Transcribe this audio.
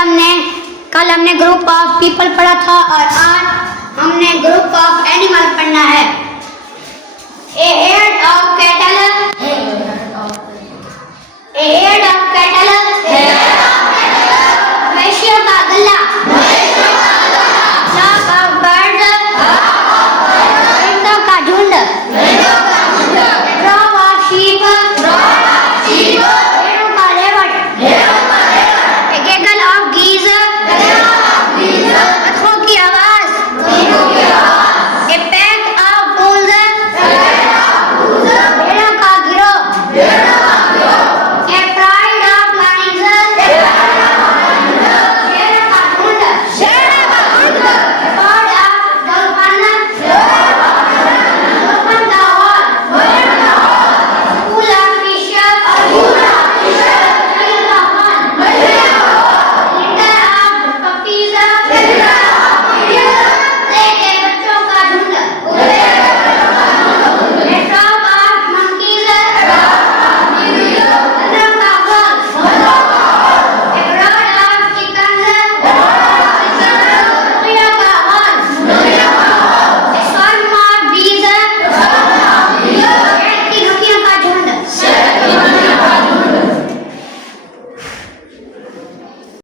हमने group of people पढ़ा था और आज हमने ग्रुप ऑफ एनिमल पढ़ना है। ए हेड ऑफ कैटल